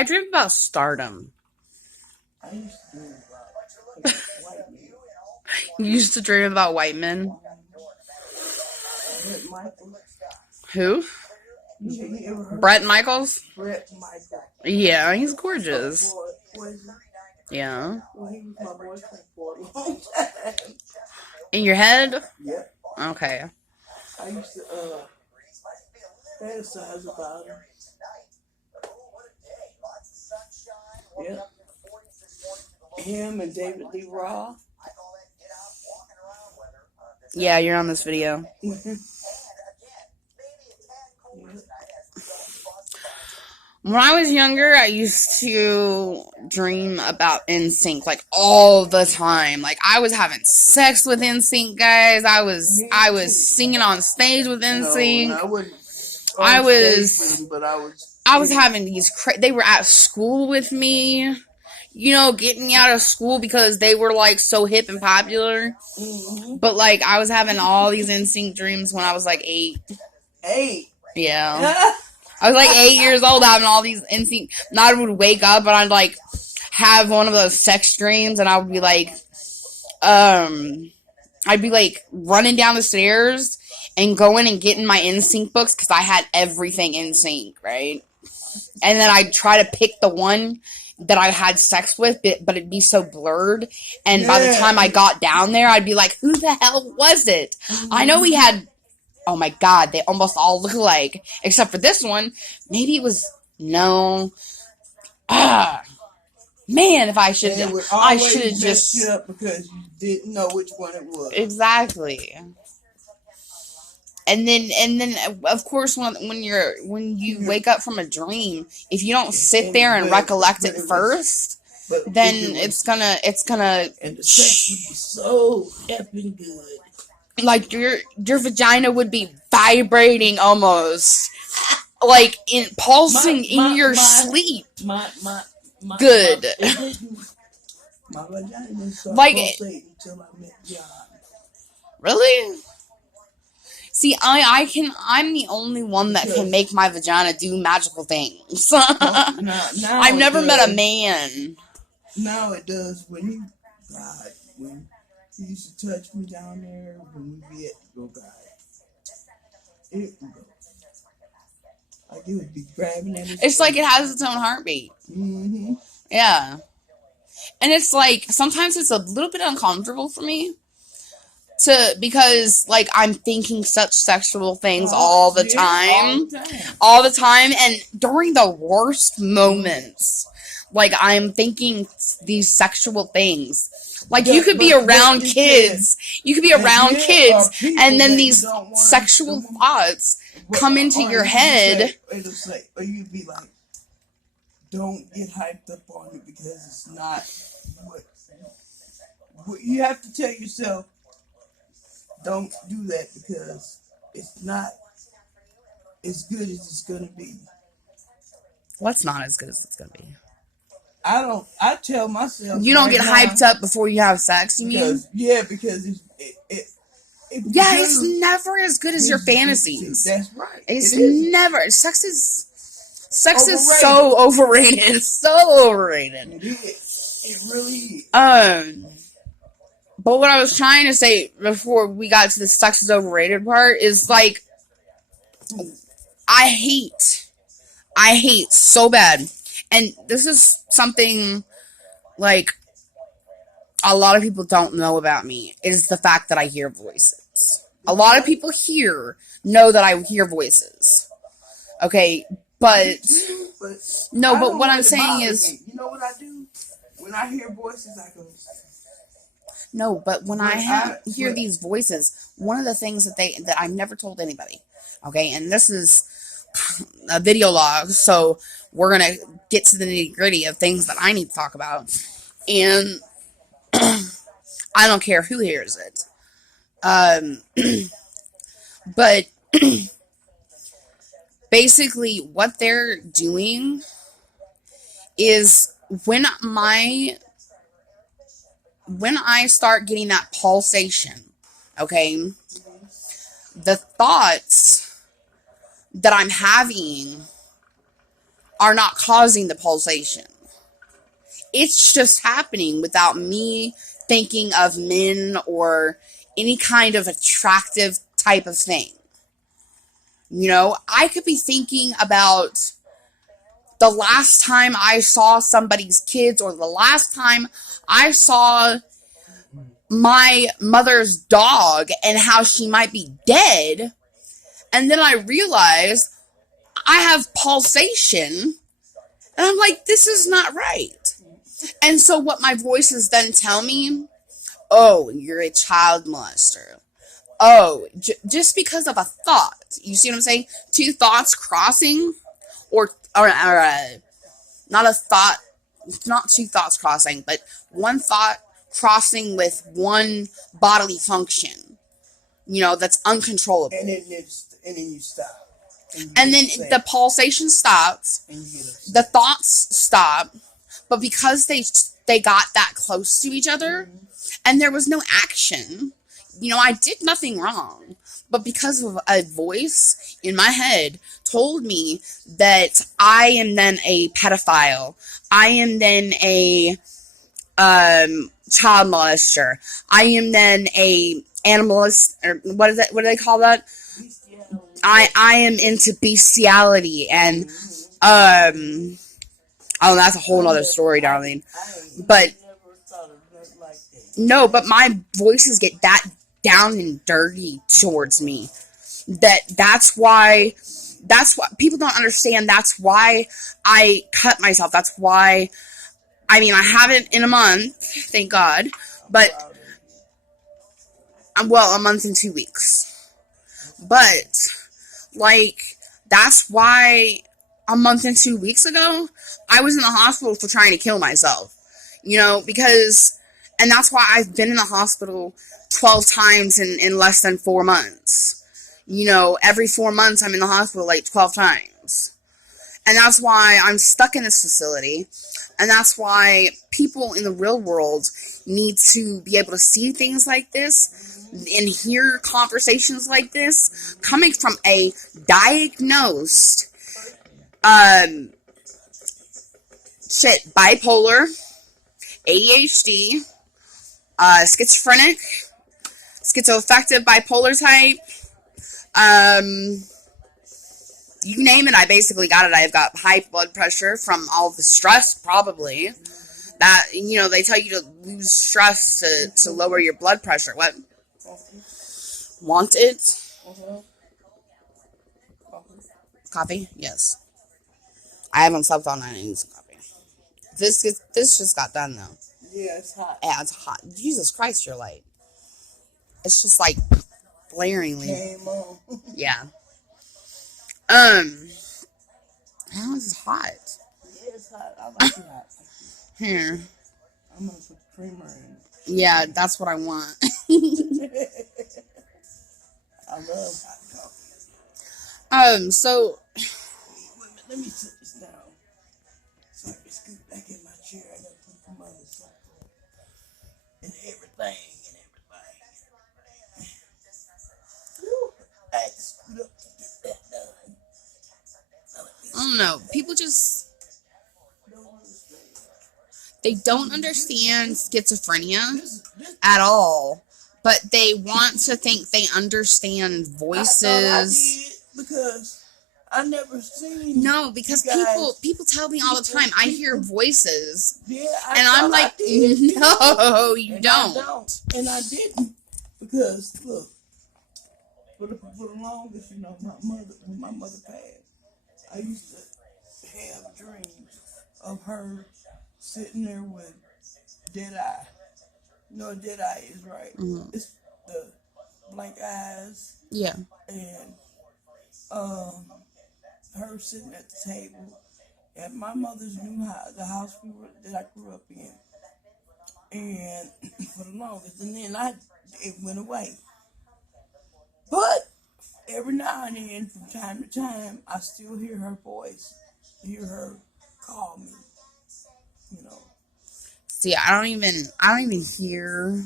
I dream about stardom. I used to dream about white men. You used to dream about white men? Brett Michaels. Who? You ever heard Brett Michaels? Brett Michaels? Yeah, he's gorgeous. Was he? Yeah. Well, he was my boyfriend for a long time. In your head? Yep. Okay. I used to fantasize about him. Yep. Him and David Lee Roth. Yeah, you're on this video. When I was younger, I used to dream about NSYNC, like, all the time. Like, I was having sex with NSYNC, guys. I was singing on stage with NSYNC. No, I wouldn't. I was having these, they were at school with me, you know, getting me out of school because they were, like, so hip and popular. Mm-hmm. But, like, I was having all these NSYNC dreams when I was, like, 8. 8? Yeah. I was like 8 years old having all these NSYNC. And I would wake up and I'd like have one of those sex dreams and I would be like, I'd be like running down the stairs and going and getting my NSYNC books because I had everything NSYNC, right? And then I'd try to pick the one that I had sex with, but it'd be so blurred. And by the time I got down there, I'd be like, who the hell was it? I know we had... Oh my god, they almost all look alike. Except for this one. Maybe it was... No. Man, if I should... I should have just... You up because you didn't know which one it was. Exactly. And then, of course, when you wake up from a dream, if you don't sit there and recollect it first, then it's gonna... And the sex would be so effing good. Like, your vagina would be vibrating almost. Like, pulsing in your sleep. Good. My vagina didn't start like, pulsating until I met John. Really? See, I'm the only one that can make my vagina do magical things. I've never met a man. Now it does when he used to touch me down there when we be at the go guy. It would go. Like it would be grabbing everything. It's like it has its own heartbeat. Mm-hmm. Yeah. And it's like, sometimes it's a little bit uncomfortable for me. Because, like, I'm thinking such sexual things all the time. All the time. And during the worst moments, like, I'm thinking these sexual things. Like, you could be around kids. You could be around kids, and then these sexual thoughts come into your head. Or you'd be like, don't get hyped up on it because it's not what you have to tell yourself. Don't do that because it's not as good as it's going to be. What's not as good as it's going to be? I tell myself... You don't get hyped up before you have sex, you mean? Yeah, because it's never as good as your fantasies. That's right. It's never... Sex is so overrated. So overrated. It really is. But what I was trying to say before we got to the sex is overrated part is, like, I hate so bad. And this is something, like, a lot of people don't know about me, is the fact that I hear voices. A lot of people here know that I hear voices. Okay, but what I'm saying is... You know what I do? When I hear voices, I go... No, but when I hear these voices, one of the things that I've never told anybody, okay, and this is a video log, so we're going to get to the nitty-gritty of things that I need to talk about, and I don't care who hears it, but basically what they're doing is when I start getting that pulsation, okay, the thoughts that I'm having are not causing the pulsation. It's just happening without me thinking of men or any kind of attractive type of thing. You know, I could be thinking about the last time I saw somebody's kids, or the last time I saw my mother's dog and how she might be dead. And then I realize I have pulsation. And I'm like, this is not right. And so what my voices then tell me, oh, you're a child molester. Oh, just because of a thought. You see what I'm saying? Two thoughts crossing, or not a thought, not two thoughts crossing, but one thought crossing with one bodily function, you know, that's uncontrollable. And then you stop. And then the pulsation stops, the thoughts stop, but because they got that close to each other, and there was no action, you know, I did nothing wrong, but because of a voice in my head told me that I am then a pedophile, I am then a child molester, I am then a animalist, or what do they call that? I am into bestiality, and oh, that's a whole other story, darling. But no, but my voices get that down and dirty towards me. That's why people don't understand. That's why I cut myself. That's why, I mean, I haven't in a month, thank God, but well, a month and 2 weeks. But like, that's why a month and 2 weeks ago, I was in the hospital for trying to kill myself. You know, because, and that's why I've been in the hospital 12 times in less than 4 months. You know, every 4 months I'm in the hospital like 12 times. And that's why I'm stuck in this facility. And that's why people in the real world need to be able to see things like this and hear conversations like this coming from a diagnosed bipolar, ADHD, schizophrenic, schizoaffective bipolar type, you name it, I basically got it. I've got high blood pressure from all the stress, probably. That, you know, they tell you to lose stress to lower your blood pressure. What? Want it? Coffee? Yes. I haven't slept all night. I need some coffee. This just got done, though. Yeah, it's hot. Yeah, it's hot. Jesus Christ, you're light. It's just like blaringly. Came on. Yeah. How is it hot? Yeah, it's hot. I like it hot. Here. I'm gonna put creamer in it. Yeah, that's what I want. I love hot coffee. So. Let me sit this down. So I can scoot back in my chair. I gotta put some other stuff and everything. Woo. I had to scoot up to get that done. I don't know. People just, they don't understand schizophrenia at all, but they want to think they understand voices. I thought I did because I never seen. No, because people tell me all the time, I hear voices. Yeah, and I'm like, no, you don't. And I didn't, because look, for the longest, you know, when my mother passed, I used to have dreams of her sitting there with dead eye. You know what dead eye is, right? Mm-hmm. It's the blank eyes. Yeah. And her sitting at the table at my mother's new house, the house that I grew up in. And for the longest, and then it went away. But every now and then, from time to time, I still hear her voice, hear her call me, you know. See, I don't even hear.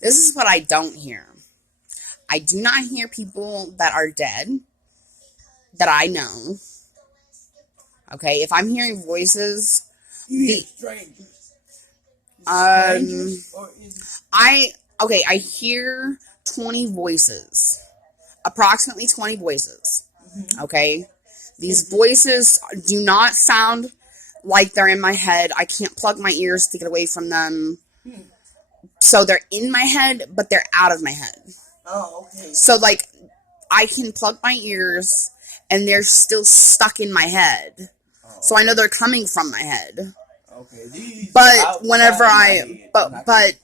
This is what I don't hear. I do not hear people that are dead, that I know. Okay, if I'm hearing voices, You hear strangers. um, Or is it? I hear 20 voices, approximately 20 voices. Okay, these voices do not sound like they're in my head. I can't plug my ears to get away from them. So they're in my head, but they're out of my head. Oh, okay. So, like, I can plug my ears, and they're still stuck in my head. So I know they're coming from my head. Okay. These But whenever I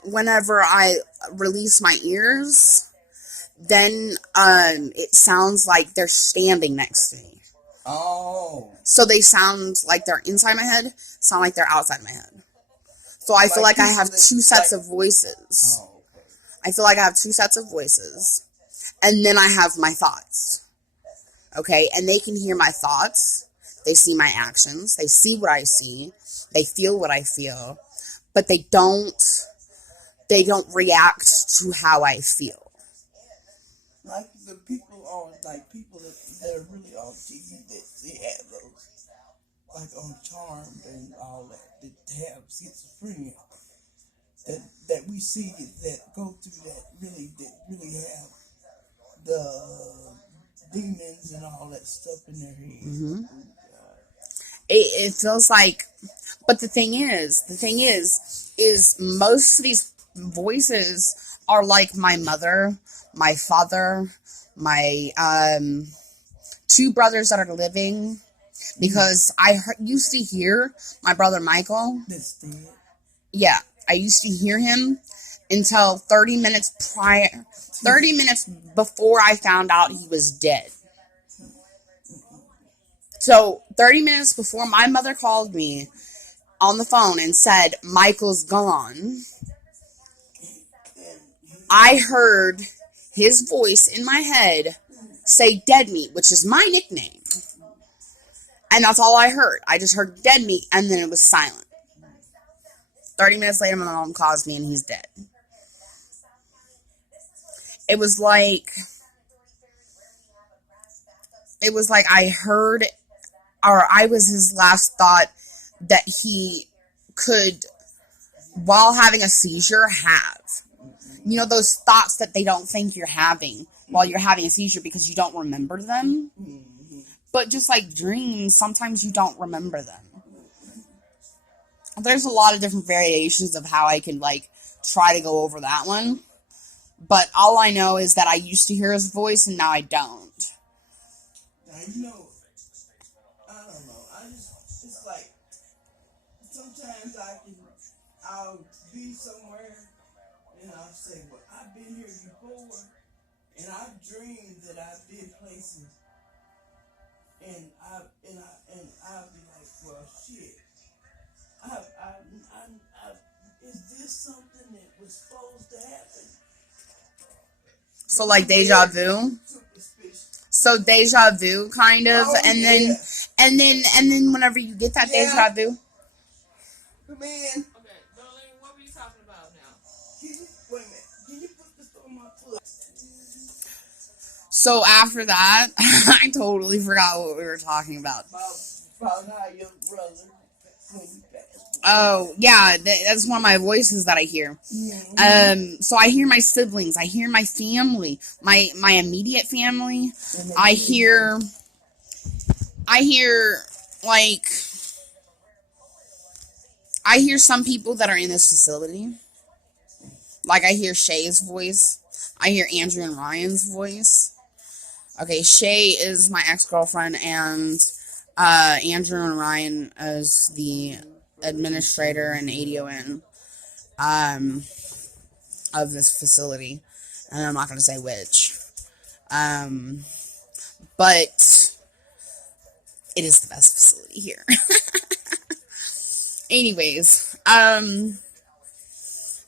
whenever I release my ears, then it sounds like they're standing next to me. Oh. So they sound like they're inside my head, sound like they're outside my head. So I feel like I have two sets of voices. Oh, okay. I feel like I have two sets of voices. And then I have my thoughts. Okay? And they can hear my thoughts. They see my actions. They see what I see. They feel what I feel. But they don't react to how I feel. Like the people on, like people that are really on TV that they have those, like on Charmed and all that have schizophrenia. That we see that go through that really have the demons and all that stuff in their head. Mm-hmm. It feels like, but the thing is most of these voices are like my mother, my father, my two brothers that are living, because I used to hear my brother Michael. That's dead. Yeah, I used to hear him until 30 minutes before I found out he was dead. So 30 minutes before my mother called me on the phone and said, Michael's gone, I heard his voice in my head say dead meat, which is my nickname. And that's all I heard. I just heard dead meat, and then it was silent. 30 minutes later, my mom calls me, and he's dead. It was like I heard, or I was his last thought that he could, while having a seizure, have. You know, those thoughts that they don't think you're having while you're having a seizure because you don't remember them? But just like dreams, sometimes you don't remember them. There's a lot of different variations of how I can, like, try to go over that one. But all I know is that I used to hear his voice and now I don't. Now, you know, I don't know. It's like, sometimes I'll be somewhere and I'll say, well, I've been here before, and I've dreamed that I've been places, and I'll be like, well, shit. Is this something that was supposed to happen? So like deja vu? So deja vu, kind of, and then whenever you get that deja vu. Man. Okay, Darlene, what were you talking about now? Wait a minute. Can you put this on my foot? So after that, I totally forgot what we were talking about. About how your brother, when he passed. Oh, yeah, that's one of my voices that I hear. Mm-hmm. So I hear my siblings, I hear my family, my immediate family. I hear, like, I hear some people that are in this facility. Like, I hear Shay's voice. I hear Andrew and Ryan's voice. Okay, Shay is my ex-girlfriend, and Andrew and Ryan is the administrator and ADON of this facility. And I'm not going to say which. But it is the best facility here. Anyways,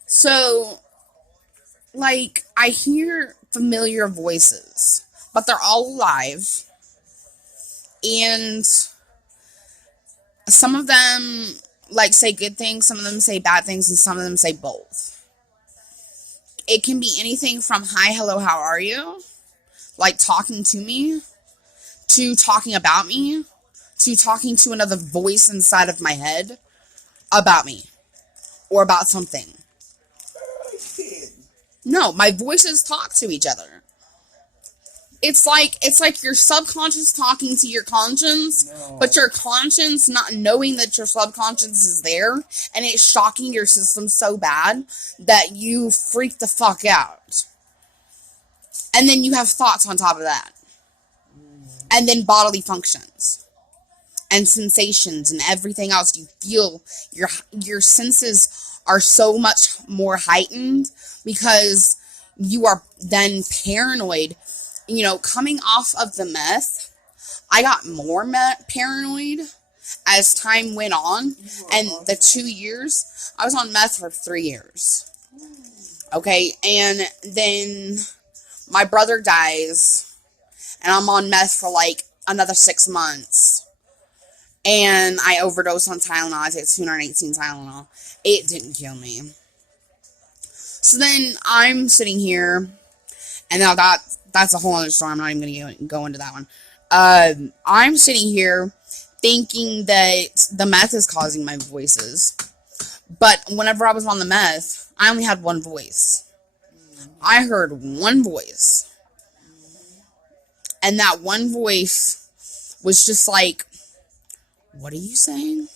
so, like, I hear familiar voices, but they're all alive, and some of them, like, say good things, some of them say bad things, and some of them say both. It can be anything from, hi, hello, how are you? Like, talking to me, to talking about me, to talking to another voice inside of my head about me or about something. No, my voices talk to each other. It's like your subconscious talking to your conscience, but your conscience not knowing that your subconscious is there, and it's shocking your system so bad that you freak the fuck out. And then you have thoughts on top of that. And then bodily functions. And sensations and everything else. You feel your senses are so much more heightened because you are then paranoid. You know, coming off of the meth, I got more paranoid as time went on. And the 2 years, I was on meth for 3 years. Okay, and then my brother dies, and I'm on meth for like another 6 months. And I overdosed on Tylenol. I take 218 Tylenol. It didn't kill me. So then I'm sitting here, and now that's a whole other story. I'm not even going to go into that one. I'm sitting here thinking that the meth is causing my voices. But whenever I was on the meth, I only had one voice. I heard one voice. And that one voice was just like, what are you saying?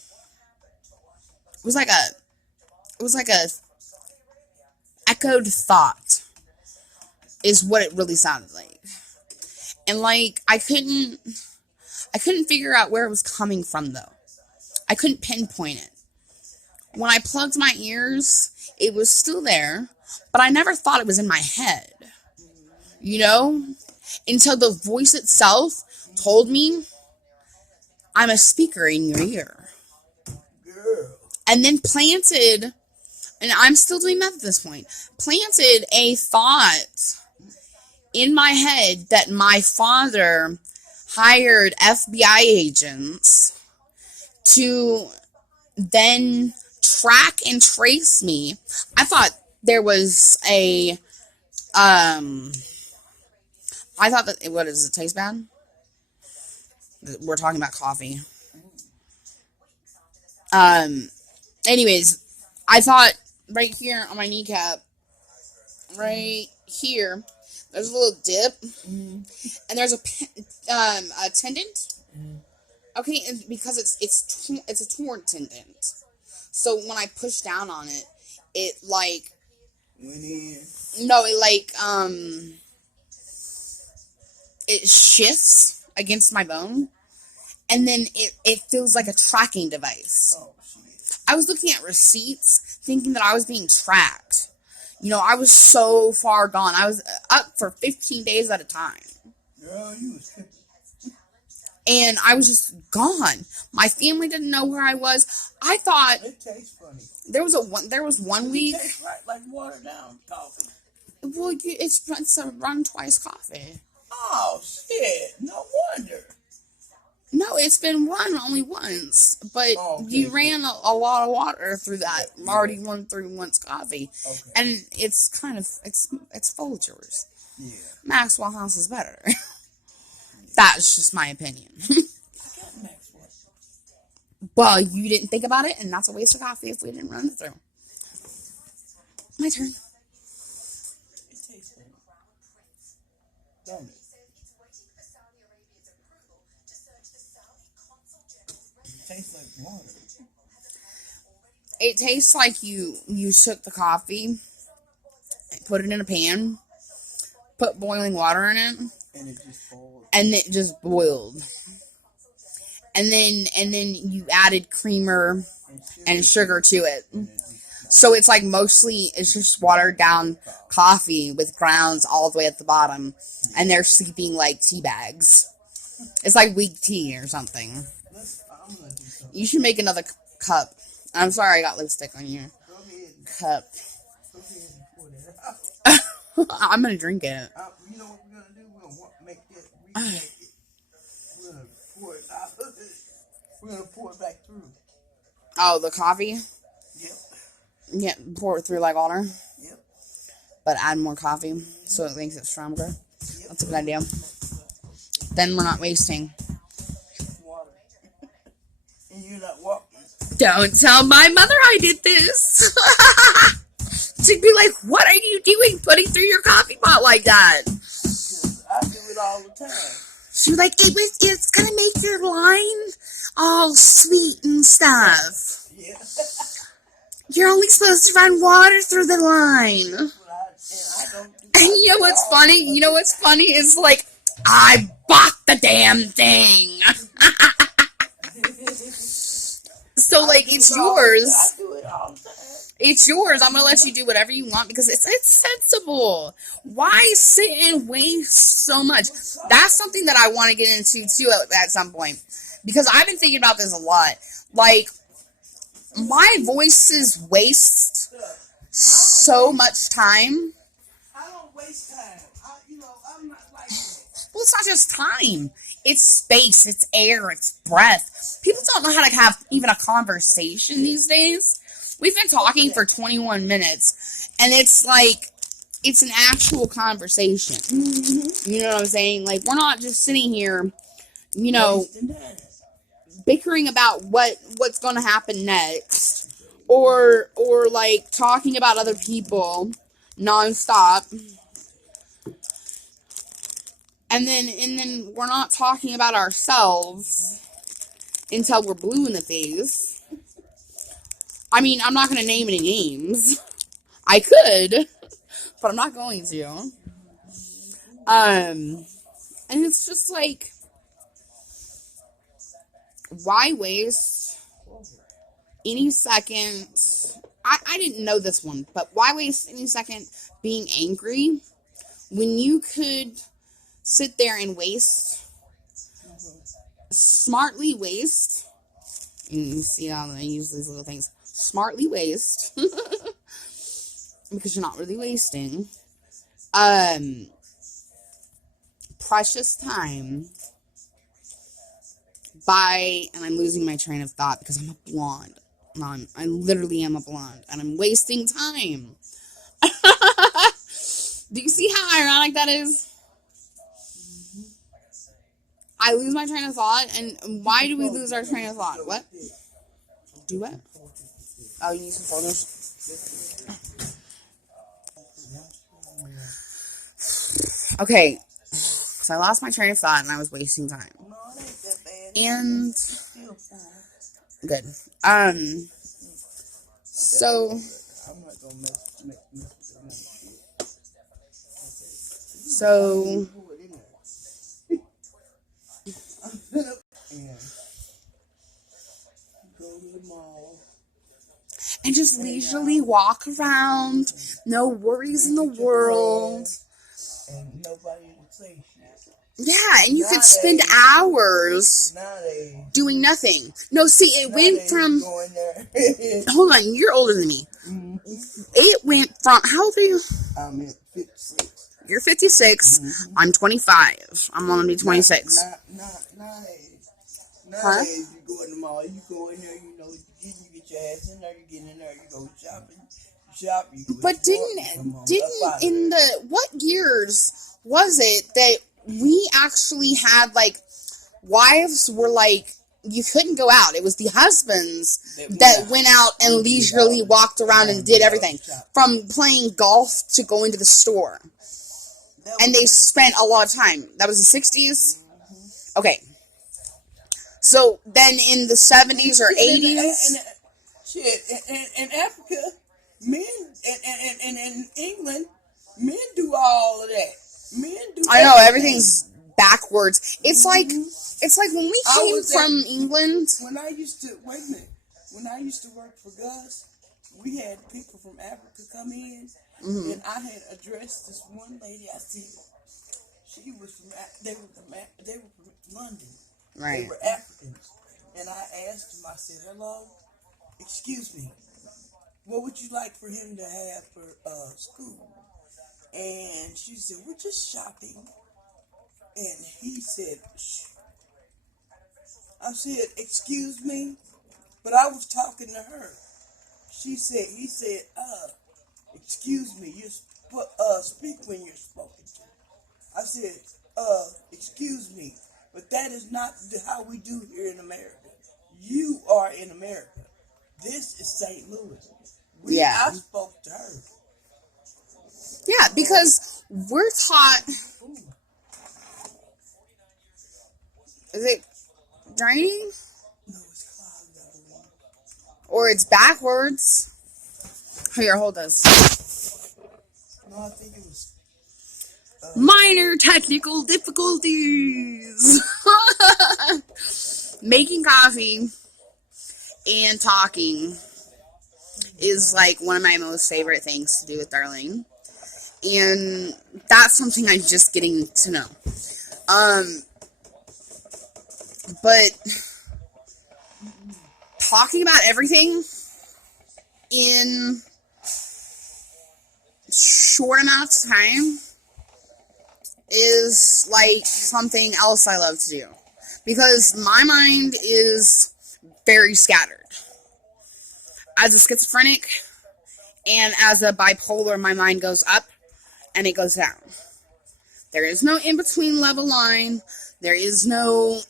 It was like a echoed thought is what it really sounded like. And like I couldn't figure out where it was coming from though. I couldn't pinpoint it. When I plugged my ears, it was still there, but I never thought it was in my head. You know? Until the voice itself told me, I'm a speaker in your ear. And then planted, and I'm still doing meth at this point, planted a thought in my head that my father hired FBI agents to then track and trace me. I thought there was I thought that, what does it taste bad? We're talking about coffee. Anyways, I thought right here on my kneecap, right here, there's a little dip, and there's a tendon. Okay, and because it's a torn tendon, so when I push down on it, it like it shifts against my bone, and then it feels like a tracking device. I was looking at receipts, thinking that I was being tracked. You know, I was so far gone. I was up for 15 days at a time. Girl, you was tripping. And I was just gone. My family didn't know where I was. I thought it tastes funny. There was one week. It tastes like watered down coffee. Well, it's a run twice coffee. Oh shit! No wonder. No, it's been run only once, but you ran a lot of water through that. Already run through once coffee, and it's kind of it's Folgers. Yeah, Maxwell House is better. That's just my opinion. Well, you didn't think about it, and that's a waste of coffee if we didn't run it through. My turn. It tastes good. Don't it? Tastes like water. It tastes like you took the coffee, put it in a pan, put boiling water in it, and it just boiled. And then you added creamer and sugar to it. So it's like it's just watered down coffee with grounds all the way at the bottom, and they're sleeping like tea bags. It's like weak tea or something. You should make another cup. I'm sorry I got lipstick on your cup. I'm going to drink it. You know what we're going to do? We're going to make this. We're going to pour it out. We're going to pour it back through. Oh, the coffee? Yep. Yeah, pour it through like water? Yep. But add more coffee so it makes it stronger? Yep. That's a good idea. Then we're not wasting. Water. and you're not walking. Don't tell my mother I did this. She'd be like, what are you doing putting through your coffee pot like that? Because I do it all the time. She'd be like, it's going to make your line all sweet and stuff. Yeah. You're only supposed to run water through the line. And you know what's funny? You know what's funny is like, I bought the damn thing. So like, it's yours. I do it all the time. It's yours. I'm gonna let you do whatever you want because it's sensible. Why sit and waste so much? That's something that I want to get into too at some point because I've been thinking about this a lot. Like, my voices waste so much time. I don't waste time. I'm not like that. Well, it's not just time. It's space. It's air. It's breath. People don't know how to have even a conversation these days. We've been talking for 21 minutes, and it's like, it's an actual conversation. Mm-hmm. You know what I'm saying? Like, we're not just sitting here, bickering about what's going to happen next, or like talking about other people nonstop. And then we're not talking about ourselves until we're blue in the face. I mean, I'm not going to name any names. I could, but I'm not going to. And it's just like, why waste any second? I didn't know this one, but why waste any second being angry when you could sit there and smartly waste, and you see how I use these little things, smartly waste, because you're not really wasting, precious time and I'm losing my train of thought because I'm a blonde. I literally am a blonde, and I'm wasting time. Do you see how ironic that is? I lose my train of thought, and why do we lose our train of thought? What? Do what? Oh, you need some photos? Okay, so I lost my train of thought, and I was wasting time. And good. So and just leisurely walk around, no worries in the world. And nobody would say shit. Yeah, and you could spend hours doing nothing. No, see, it went from... Hold on, you're older than me. Mm-hmm. It went from... How old are you? I'm 56. You're 56. Mm-hmm. I'm 25. I'm going to be 26. Nowadays, you go in the mall, you go in there, you get your ass in there, you get in there, you go shopping. But didn't in the... What years was it that we actually had, like, wives were like, you couldn't go out. It was the husbands that went out and leisurely walked around and did everything. From playing golf to going to the store. And they spent a lot of time. That was the 60s? Okay. So, then in the 70s or 80s... In Africa, men, and in England, men do all of that. I know, everything's backwards. It's like when we came from England. When I used to work for Gus, we had people from Africa come in, and I had addressed this one lady. I said they were from London. Right. They were Africans, and I asked them. I said, "Hello, excuse me, what would you like for him to have for school?" And she said, "We're just shopping." And he said, "Shh." I said, "Excuse me?" But I was talking to her. He said, "Excuse me, you speak when you're spoken to." I said, "Excuse me, but that is not how we do here in America. You are in America. This is St. Louis. Yeah. I spoke to her. Yeah, because we're taught. Ooh. Is it draining? No, it's clogged, I believe. Or it's backwards? Here, hold this. No, I think it was. Minor technical difficulties. Making coffee and talking is like one of my most favorite things to do with Darlene. And that's something I'm just getting to know. But talking about everything in short amounts of time is like something else I love to do. Because my mind is very scattered. As a schizophrenic and as a bipolar, my mind goes up and it goes down. There is no in-between level line. There is no,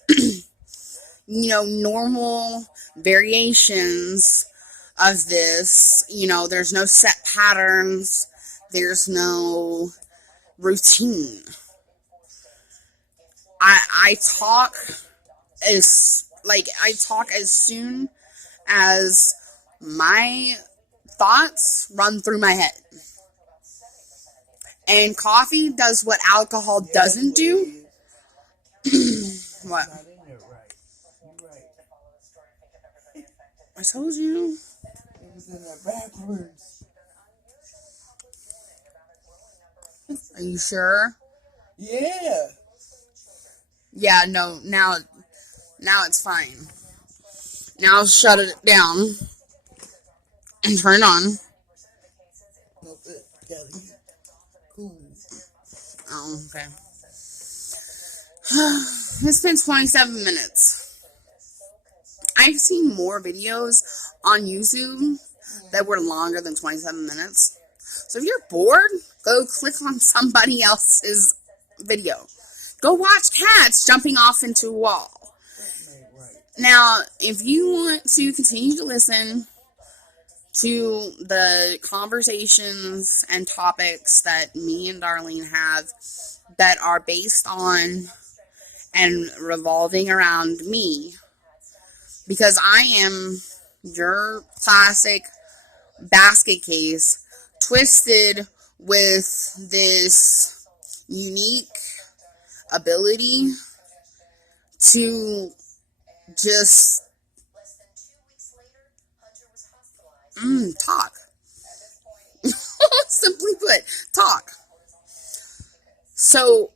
normal variations of this. There's no set patterns. There's no routine. I talk as soon as my thoughts run through my head. And coffee does what alcohol doesn't do. What? Not in there right. You're right. I told you. It was in there backwards. Are you sure? Yeah. Yeah, no, now it's fine. Now I'll shut it down and turn it on. No, Kelly. Cool. Oh, okay. It's been 27 minutes. I've seen more videos on YouTube that were longer than 27 minutes. So if you're bored, go click on somebody else's video. Go watch cats jumping off into a wall. Now, if you want to continue to listen to the conversations and topics that me and Darlene have that are based on and revolving around me, because I am your classic basket case twisted with this unique ability to just talk. Simply put, talk. So,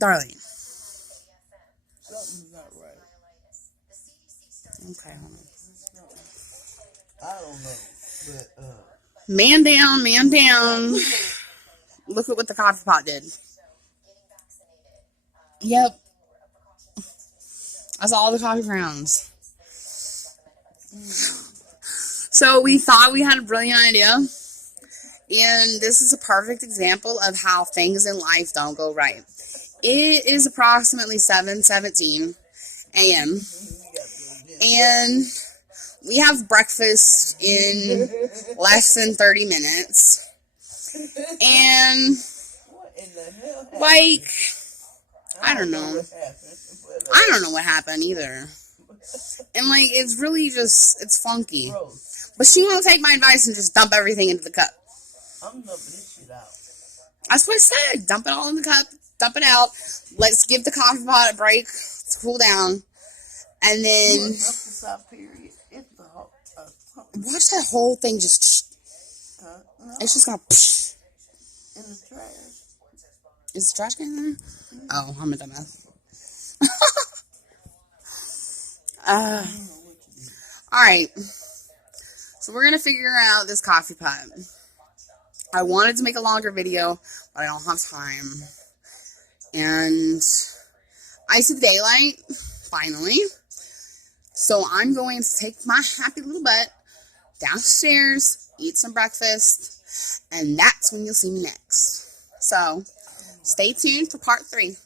Darlene. Something's not right. Okay, hold on. I don't know, but Man down, man down. Look at what the coffee pot did. Yep. That's all the coffee grounds. So we thought we had a brilliant idea. And this is a perfect example of how things in life don't go right. It is approximately 7:17 a.m. And we have breakfast in less than 30 minutes. And, what in the hell happened? like, I don't know. What happened, but, I don't know what happened either. And, like, it's really just, it's funky. Gross. But she won't take my advice and just dump everything into the cup. I'm dumping this shit out. That's what I said. Dump it all in the cup. Dump it out. Let's give the coffee pot a break to cool down. And then Look, up the side period. It's the whole. watch that whole thing just. No, It's just gonna. in the trash. Is the trash can in there? Oh, I'm a dumbass. Alright. So we're gonna figure out this coffee pot. I wanted to make a longer video, but I don't have time. And I see the daylight, finally. So I'm going to take my happy little butt downstairs, eat some breakfast, and that's when you'll see me next. So stay tuned for part 3.